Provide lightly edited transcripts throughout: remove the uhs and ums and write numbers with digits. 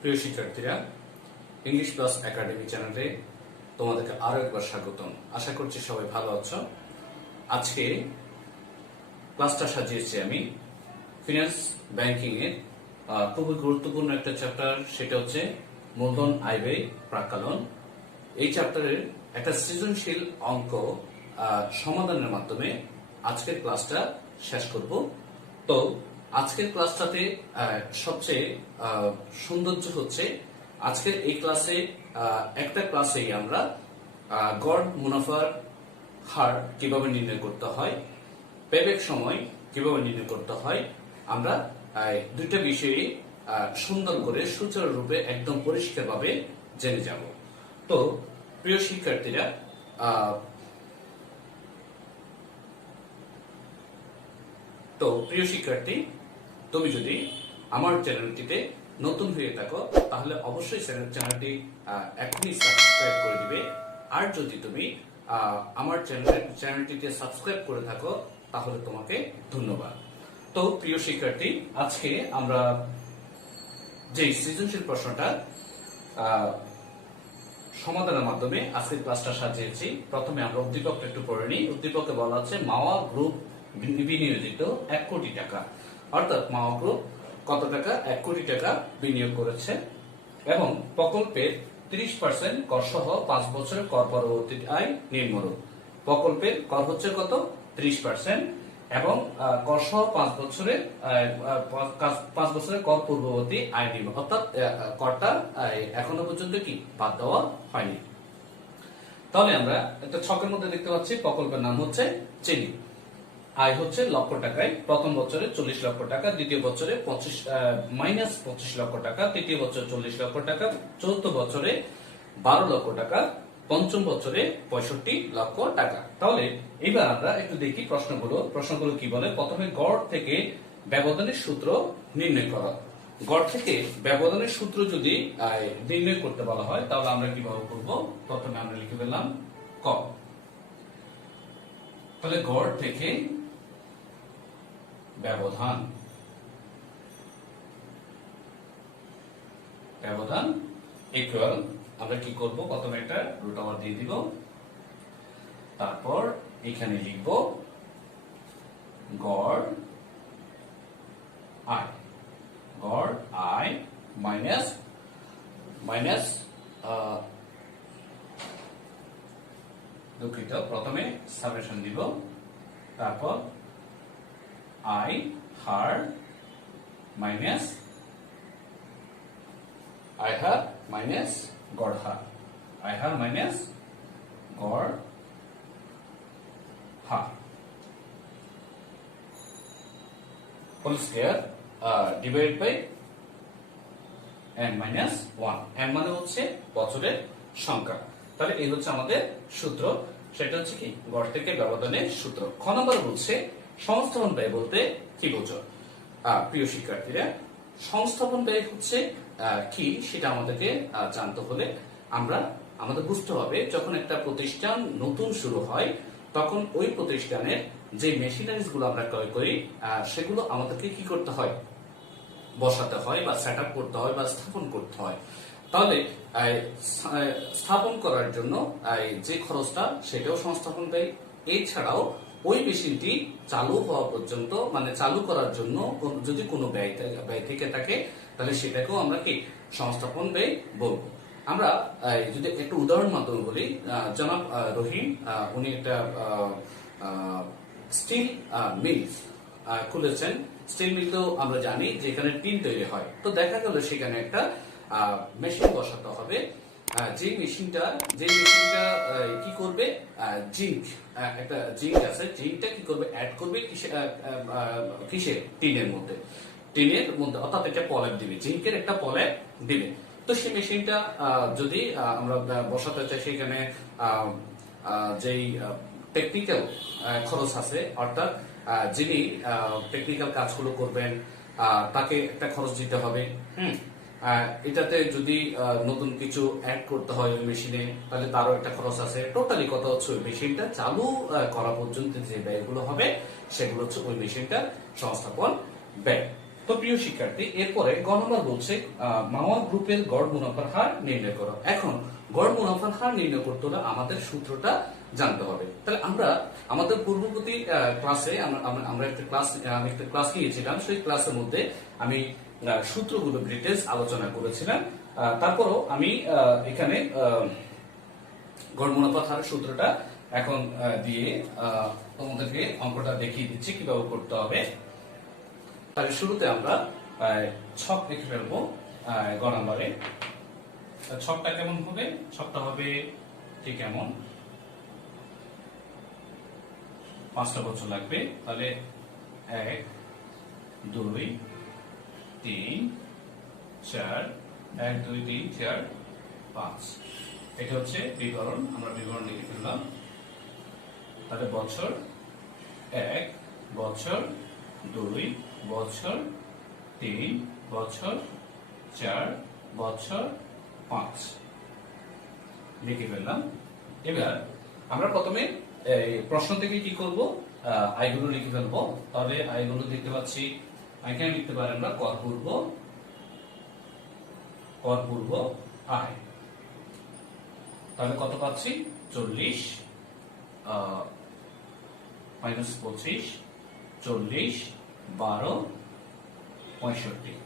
প্রিয় শিক্ষার্থীরা, English plus academy চ্যানেলে তোমাদেরকে আরো একবার স্বাগতম। আশা করছি সবাই ভালো আছো। আজকে ক্লাসটা সাজিয়েছি আমি ফিনান্স ব্যাংকিং এর খুবই গুরুত্বপূর্ণ একটা চ্যাপ্টার, সেটা হচ্ছে মূলধন আয় ব্যয় প্রাক্কলন। এই চ্যাপ্টারের একটা সৃজনশীল অঙ্ক সমাধানের মাধ্যমে আজকের ক্লাসটা শেষ করব। তো আজকের ক্লাসটাতে সবচেয়ে সৌন্দর্য হচ্ছে আজকের এই ক্লাসে একটা ক্লাসেই আমরা গড় মুনাফার হার কিভাবে নির্ণয় করতে হয়, পেব্যাক সময় কিভাবে নির্ণয় করতে হয়, আমরা দুইটা বিষয়ে সুন্দর করে সুচারু রূপে একদম পরিষ্কারভাবে জেনে যাব। তো প্রিয় শিক্ষার্থীরা, তুমি যদি আমার চ্যানেলটিতে নতুন হয়ে থাকো তাহলে অবশ্যই চ্যানেলটি এখনই সাবস্ক্রাইব করে দিবে। আর যদি তুমি আমার চ্যানেলটিতে সাবস্ক্রাইব করে থাকো তাহলে তোমাকে ধন্যবাদ। তো প্রিয় শিক্ষার্থী, আজকে আমরা যে সৃজনশীল প্রশ্নটা সমাধানের মাধ্যমে আজকের ক্লাসটা সাজিয়েছি, প্রথমে আমরা উদ্দীপকটা একটু পড়ে নিই। উদ্দীপকে বলা আছে মাওয়া গ্রুপ বিনিয়োজিত 1 কোটি টাকা, অর্থাৎ মাওয়া গ্রুপ কত টাকা? 1 কোটি টাকা বিনিয়োগ করেছে এবং প্রকল্পের 30% কর সহ 5 বছরের কর পরবর্তী আয় নির্মূল। প্রকল্পের কর হচ্ছে কত? 30% এবং কর সহ 5 বছরের কর পূর্ববর্তী আয় নির্মূল, অর্থাৎ করটা এখনো পর্যন্ত কি বাদ দেওয়া হয়নি। তাহলে আমরা একটা ছকের মধ্যে দেখতে পাচ্ছি প্রকল্পের নাম হচ্ছে চিনি। আয় হচ্ছে লক্ষ টাকায়, প্রথম বছরে 40 লক্ষ টাকা, দ্বিতীয় বছরে -25 লক্ষ টাকা, তৃতীয় বছরে 40 লক্ষ টাকা, চতুর্থ বছরে 12 লক্ষ টাকা, পঞ্চম বছরে 65 লক্ষ টাকা। তাহলে এবার আমরা একটু দেখি প্রশ্নগুলো কি বলে। প্রথমে গড় থেকে ব্যবধানের সূত্র নির্ণয় করা। গড় থেকে ব্যবধানের সূত্র যদি নির্ণয় করতে বলা হয় তাহলে আমরা কিভাবে করব? প্রথমে আমরা লিখে দিলাম ক। তাহলে গড় থেকে ব্যবধান ইকুয়াল আমরা কি করব? প্রথমে একটা রুট ওভার দিয়ে দিব, তারপর এখানে লিখব গড় আয় মাইনাস দুঃখিত, প্রথমে সামেশন দিব, তারপর আয় হার মাইনাস গড় হার, whole square divide by n minus 1। n মানে হচ্ছে বছরের সংখ্যা। তাহলে এই হচ্ছে আমাদের সূত্র, সেটা হচ্ছে কি গড় থেকে ব্যবধানের সূত্র। খ নম্বর বলছে সংস্থাপন ব্যয় বলতে কি বোঝো? প্রিয় শিক্ষার্থীরা, সংস্থাপন ব্যয় হচ্ছে কি সেটা আমাদেরকে জানতে হলে আমাদের বুঝতে হবে যখন একটা প্রতিষ্ঠান নতুন শুরু হয় তখন ওই প্রতিষ্ঠানের যে মেশিনারিজ গুলো আমরা ক্রয় করি সেগুলো আমাদেরকে কি করতে হয়? বসাতে হয় বা সেট আপ করতে হয় বা স্থাপন করতে হয়। তাহলে স্থাপন করার জন্য যে খরচটা সেটাও সংস্থাপন ব্যয়। এছাড়াও ওই মেশিনটি চালু হওয়া পর্যন্ত, মানে চালু করার জন্য যদি কোনো ব্যয় থেকে থাকে তাহলে সেটাকেও আমরা কি সংস্থাপন ব্যয় বলবো। আমরা যদি একটু উদাহরণ মাধ্যমে বলি, জনাব রহিম উনি একটা স্টিল মিল খুলেছেন। স্টিল মিল তো আমরা জানি যেখানে টিন তৈরি হয়। তো দেখা গেল সেখানে একটা মেশিন বসাতে হবে। যে মেশিনটা কি করবে? জিঙ্ক, একটা জিঙ্ক আছে, জিঙ্কটা কি করবে? অ্যাড করবে কিসে? টিনের মধ্যে, অর্থাৎ এটা পলেপ দিবে, জিঙ্কের একটা পলেপ দিবে। তো সেই মেশিনটা যদি আমরা বসাতে চাই সেখানে যেই টেকনিক্যাল খরচ আছে, অর্থাৎ যিনি টেকনিক্যাল কাজগুলো করবেন তাকে একটা খরচ দিতে হবে। এটাতে যদি নতুন কিছু অ্যাড করতে হয় ওই মেশিনে তাহলে তারও একটা খরচ আছে। টোটালি কথা হচ্ছে ওই মেশিনটা চালু করা পর্যন্ত যে ব্যয়গুলো হবে সেগুলো হচ্ছে ওই মেশিনটার সংস্থাপন ব্যয়। তো প্রিয় শিক্ষার্থী, এরপরে গ নম্বর বলছে মাওয়া গ্রুপের গড় মুনাফার হার নির্ণয় করো। এখন গড় মুনাফার হার নির্ণয় করতে হলে আমাদের সূত্রটা জানতে হবে। তাহলে আমরা আমাদের পূর্ববর্তী ক্লাসে আমরা আমি একটা ক্লাস নিয়েছিলাম, সেই ক্লাসের মধ্যে আমি সূত্রগুলো ডিটেইলস আলোচনা করেছিলাম। তারপরও আমি এখানে গড় মুনাফার হারের সূত্রটা এখন দিয়ে তোমাদেরকে অঙ্কটা দেখিয়ে দিচ্ছি কিভাবে করতে হবে। তাহলে শুরুতে আমরা ছক লিখে ফেলবো গ নম্বরে। ছকটা কেমন হবে? ছকটা হবে ঠিক এমন, 5টা বছর লাগবে। তাহলে 1 2 3 4, 1 2 3 4 5। এটা হচ্ছে বিবরণ, আমরা বিবরণ লিখে ফেললাম। তাহলে বছর 1, বছর 2, বছর 3, বছর 4, বছর 5 লিখে ফেললাম। এবার আমরা প্রথমে প্রশ্ন থেকে কি করব? আয়গুলো লিখে ফেলবো। তাহলে আয়গুলো দেখতে পাচ্ছি, এখানে লিখতে পারি আমরা কর পূর্ব আয়। তাহলে কত পাচ্ছি? 40 মাইনাস 25, 40 12 65।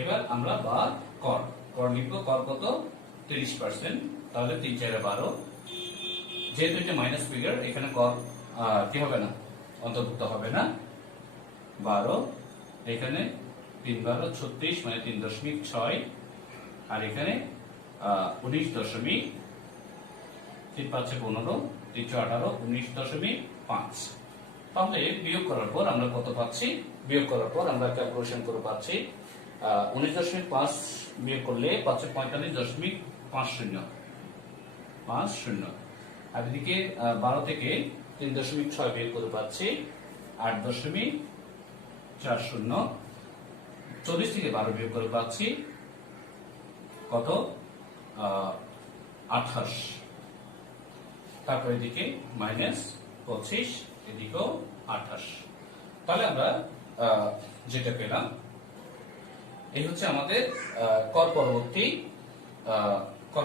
এবার আমরা বা কর লিখবো। কর কত? 30%। তাহলে 3 4 12। যেহেতু এটা মাইনাস ফিগার, এখানে কর কি হবে না, অন্তর্ভুক্ত হবে না। 12, এখানে 3 12 36, মানে 3.6, আর এখানে 19.3 5 15, 3 18, 19.5। তাহলে বিয়োগ করার পর আমরা কত পাচ্ছি? বিয়োগ করার পর আমরা ক্যালকুলেশন করে পাচ্ছি 19.5 বিয়োগ করলে পাচ্ছে 45.50। আর এদিকে 12 থেকে 3.6 বিয়োগ করে পাচ্ছি 8.40। 40 থেকে 12 বিয়োগ করে পাচ্ছি কত? 28। তারপর এদিকে মাইনাস 25, এদিকেও 28। তাহলে আমরা যেটা পেলাম, এই হচ্ছে আমাদের কর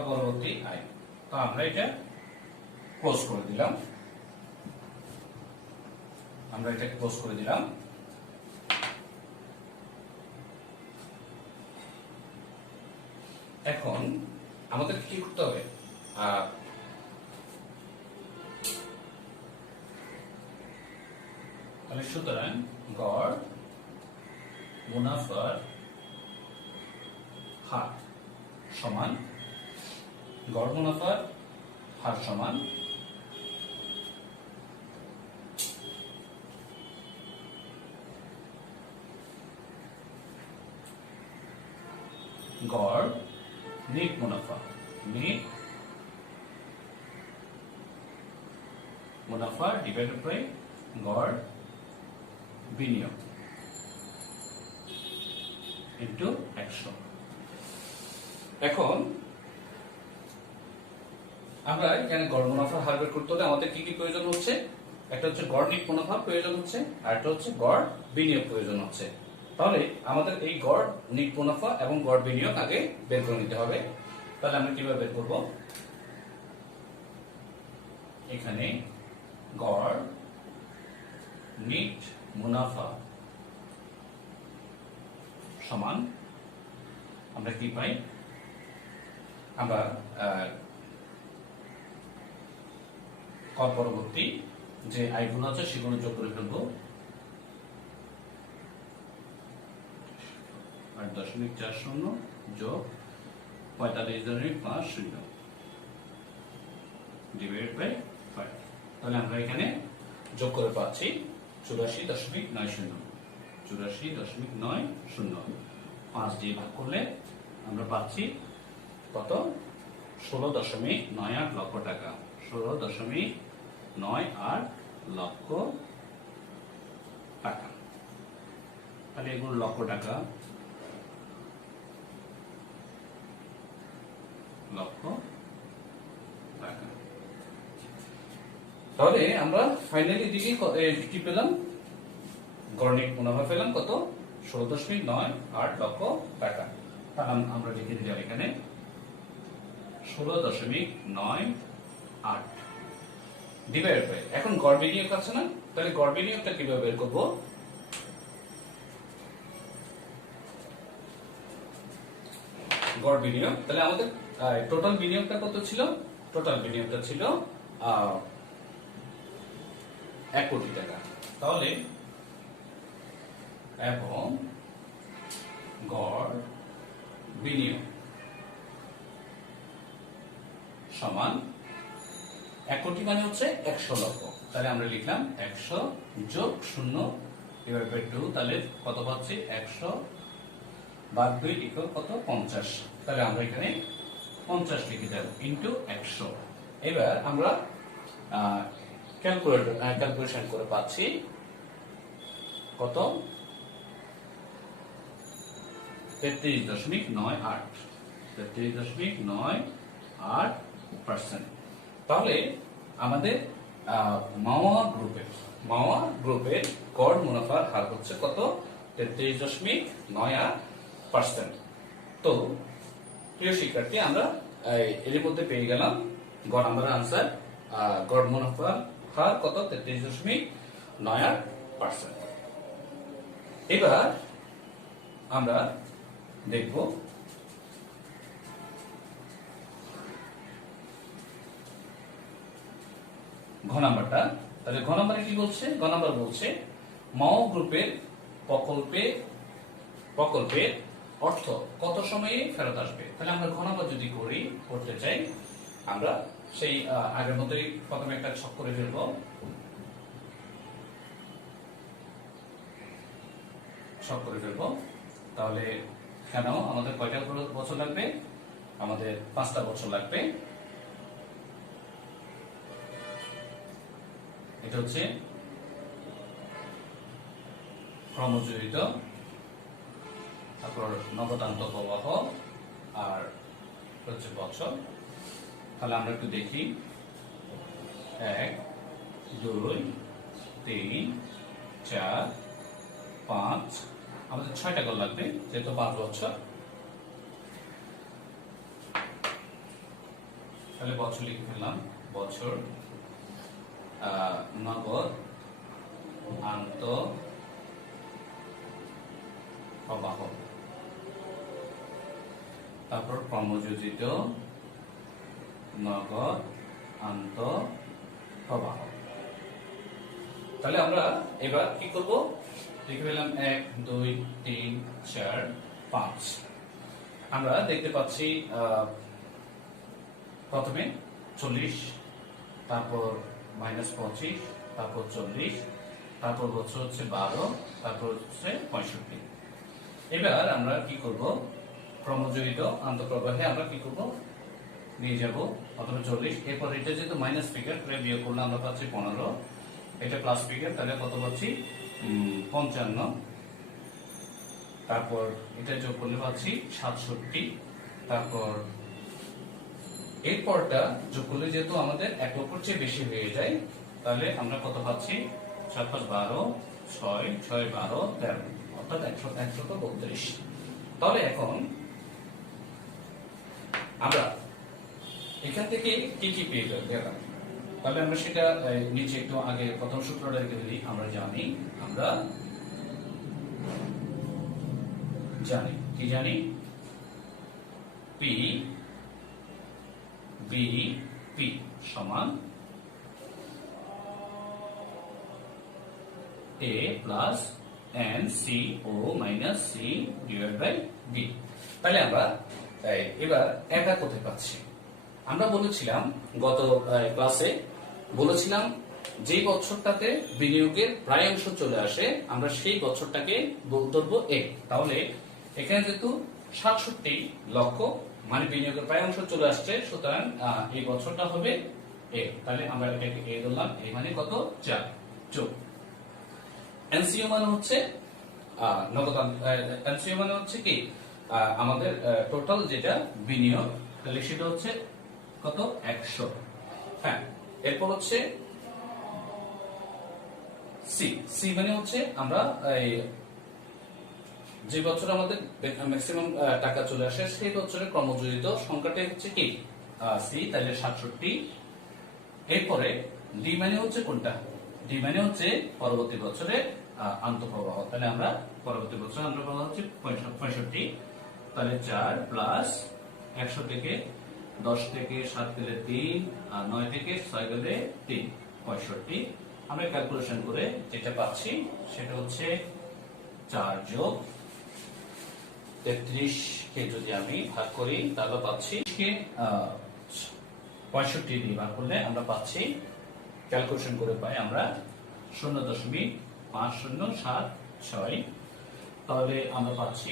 পরবর্তী আয়। তো আমরা এটা ক্লোজ করে দিলাম। এখন আমাদের কি করতে হবে? তাহলে সুতরাং গড় মুনাফার হার সমান, গড় মুনাফার হার সমান গড় নেট মুনাফা ডিভাইডেড বাই গড় বিনিয়োগ ইনটু 100। এখন আমরা এখানে গড় মুনাফার হার বের করতে হলে আমাদের কি কি প্রয়োজন হচ্ছে? একটা হচ্ছে গড় নিট মুনাফা প্রয়োজন হচ্ছে, আর একটা হচ্ছে গড় বিনিয়োগ প্রয়োজন হচ্ছে। তাহলে আমাদের এই গড় নিট মুনাফা এবং গড় বিনিয়োগ আগে বের করে নিতে হবে। তাহলে আমরা কিভাবে বের করব? এখানে গড় নিট মুনাফা সমান আমরা কি পাই? আমরা কর পরবর্তী যে আয়গুলো আছে সেগুলো যোগ করে ফেলবো। 8.40 যোগ 45.50 ডিভাইডেড বাই 5। তাহলে আমরা এখানে যোগ করে পাচ্ছি 84.90। 84.90 5 দিয়ে ভাগ করলে আমরা পাচ্ছি কত? 16.98 লক্ষ টাকা। 16.98 লক্ষ টাকা। তাহলে এগুলো লক্ষ টাকা, লক্ষ টাকা। তাহলে আমরা ফাইনালি এদিকে কি পেলাম? গড় নেট মুনাফা পেলাম কত? 16.98 লক্ষ টাকা। তাহলে আমরা লিখে দিলাম এখানে 16.98 ডিভাইড বাই, এখন গড় বিনিয়োগ আছে না, তাহলে গড় বিনিয়োগটা কিভাবে বের করব? গড় বিনিয়োগ, তাহলে আমাদের টোটাল বিনিয়োগটা কত ছিল? টোটাল বিনিয়োগটা ছিল 1 কোটি টাকা। তাহলে এবং গড় বিনিয়োগ সমান 1 কোটি মানে হচ্ছে 100 লক্ষ। তাহলে আমরা লিখলাম 100 যোগ 0 ডিভাইড বাই 2, তাহলে কত পাচ্ছি? 100 বাদ 2 ইকুয়াল কত? 50। তাহলে আমরা এখানে 50 লিখে দেব ইনটু 100। এবার আমরা ক্যালকুলেশন করে পাচ্ছি কত? 33.98, 33.98%। তাহলে আমাদের মাওয়া গ্রুপের গড় মুনাফার হার হচ্ছে কত? 33.98%। তো প্রিয় শিক্ষার্থী, আমরা এর মধ্যে পেয়ে গেলাম গড় নাম্বার আনসার। গড় মুনাফার হার কত? 33.98%। এবার আমরা দেখব ঘ নাম্বারটা। তাহলে ঘ নাম্বারে কি বলছে? ঘ নাম্বার বলছে মাও গ্রুপের প্রকল্পের অর্থ কত সময়ে ফেরত আসবে। তাহলে আমরা ঘ নাম্বার যদি করতে চাই, আমরা সেই আগের মতোই প্রথমে একটা ছক করে ফেলবো। তাহলে কেন আমাদের কয়টা বছর লাগবে? আমাদের 5টা বছর লাগবে। এটা হচ্ছে ক্রমজড়িত, তারপর নগদান্ত প্রবাহ, আর হচ্ছে বছর। তাহলে আমরা একটু দেখি, 1 2 3 4 5, আমাদের 6টা গড় লাগবে যেহেতু 5 বছর। তাহলে বছর লিখে ফেললাম, বছর, নগদ আন্ত প্রবাহ, তারপর ক্রমযোজিত নগদ আন্ত প্রবাহ। তাহলে আমরা এবার কি করব? লিখে ফেললাম 1 2 3 4 5। আমরা দেখতে পাচ্ছি প্রথমে 40, তারপর -25, তারপর 40, তারপর বছর হচ্ছে 12, তারপর হচ্ছে 65। এবার আমরা কি করব? ক্রমজড়িত আন্তঃপ্রবাহে আমরা কি করব? নিয়ে যাব প্রথমে 40, এরপর এটা যেহেতু মাইনাস ফিগার, তাহলে বিয়োগ করলে আমরা পাচ্ছি 15, এটা প্লাস ফিগার, তাহলে কত পাচ্ছি? 55, তারপর এটা যোগ করলে পাচ্ছি 67, তারপর এরপরটা যোগ করলে যেহেতু আমাদের 1 লক্ষের চেয়ে বেশি হয়ে যায়, তাহলে আমরা কত পাচ্ছি? 7 5 12, 6 6 12 13, অর্থাৎ 132। তাহলে এখন আমরা এখান থেকে কি কি পেয়ে গেলাম? তাহলে আমরা সেটা নিচে একটু আগে প্রথম সূত্রটা লিখে দিই। আমরা জানি কি জানি? পি বি পি সমান A plus N C O minus C divide by B. তাহলে আমরা এবার এটা কোথায় পাচ্ছি? আমরা বলেছিলাম গত ক্লাসে বলেছিলাম যে বছরটাতে বিনিয়োগের প্রায় অংশ চলে আসে আমরা সেই বছরটাকে ধরবো এ। তাহলে এখানে যেহেতু 67 লক্ষ মানে বিনিয়োগের প্রায় অংশ চলে আসছে, সুতরাং এই বছরটা হবে এ। তাহলে আমরা এটাকে এ ধরলাম, এই মানে কত? 4 যোগ এনসিও মানে হচ্ছে নগদ, এনসিও মানে হচ্ছে কি আমাদের টোটাল যেটা বিনিয়োগ, তাহলে সেটা হচ্ছে কত? 100। হ্যাঁ, এরপর হচ্ছে সি। সি মানে হচ্ছে আমরা যে বছর আমাদের ম্যাক্সিমাম টাকা চলে আসে সেই বছরের ক্রমযোজিত সংখ্যাটা হচ্ছে কি সি, তাহলে 67। এরপরে ডি মানে হচ্ছে কোনটা? ডি মানে হচ্ছে পরবর্তী বছরের আন্তঃপ্রবাহ। তাহলে আমরা পরবর্তী বছর আন্তঃপ্রবাহ হচ্ছে 65। তাহলে 4 প্লাস 100 থেকে 10 থেকে 7 গেলে 3 আর 9 থেকে 6 গেলে 3, 65। আমরা ক্যালকুলেশন করে যেটা পাচ্ছি সেটা হচ্ছে 4 যোগ 33 কে যদি আমি ভাগ করি তাহলে পাচ্ছি 65 দিয়ে ভাগ করলে আমরা পাচ্ছি, ক্যালকুলেশন করে পাই আমরা 0.5076। তাহলে আমরা পাচ্ছি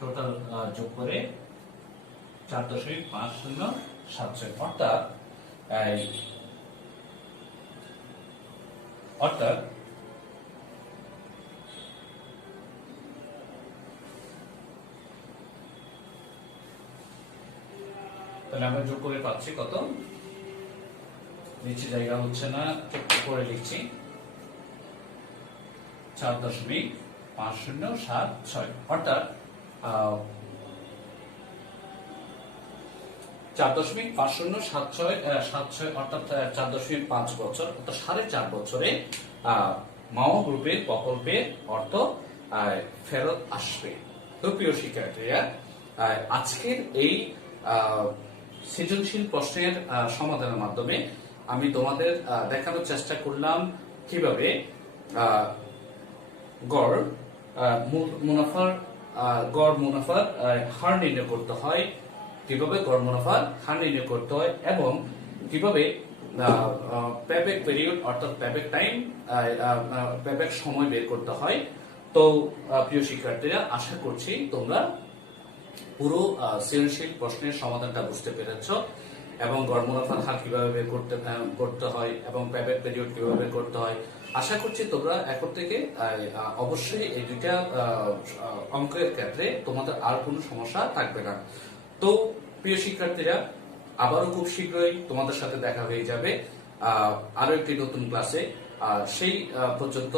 টোটাল যোগ করে 4.5076, অর্থাৎ তাহলে আমরা যোগ করে পাচ্ছি কত? নিচে জায়গা হচ্ছে না, করে লিখছি 4.5076, অর্থাৎ 4.5076, অর্থাৎ 4.5 বছর, অর্থাৎ 4.5 বছরে মাও গ্রুপের প্রকল্পের অর্থ ফেরত আসবে। তো প্রিয় শিক্ষার্থীরা, আজকের এই সৃজনশীল প্রশ্নের সমাধানের মাধ্যমে আমি তোমাদের দেখানোর চেষ্টা করলাম কিভাবে গড় মুনাফার হার নির্ণয় করতে হয়, কিভাবে গড় মুনাফার হার নির্ণয় করতে হয়, এবং কিভাবে পেব্যাক পিরিয়ড অর্থাৎ পেব্যাক টাইম, পেব্যাক সময় বের করতে হয়। তো প্রিয় শিক্ষার্থীরা, আশা করছি তোমরা পুরো সৃজনশীল প্রশ্নের সমাধানটা বুঝতে পেরেছ এবং গড় মুনাফার হার কিভাবে বের করতে হয় এবং পেব্যাক পিরিয়ড কিভাবে বের করতে হয়। আশা করছি তোমরা এখন থেকে অবশ্যই এই দুইটা অঙ্কের ক্ষেত্রে তোমাদের আর কোনো সমস্যা থাকবে না। তো প্রিয় শিক্ষার্থীরা, আবারও খুব শীঘ্রই তোমাদের সাথে দেখা হয়ে যাবে আরো একটি নতুন ক্লাসে। সেই পর্যন্ত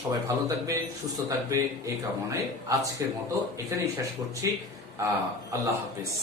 সবাই ভালো থাকবে, সুস্থ থাকবে এই কামনায় আজকের মতো এখানেই শেষ করছি। আল্লাহ হাফিজ।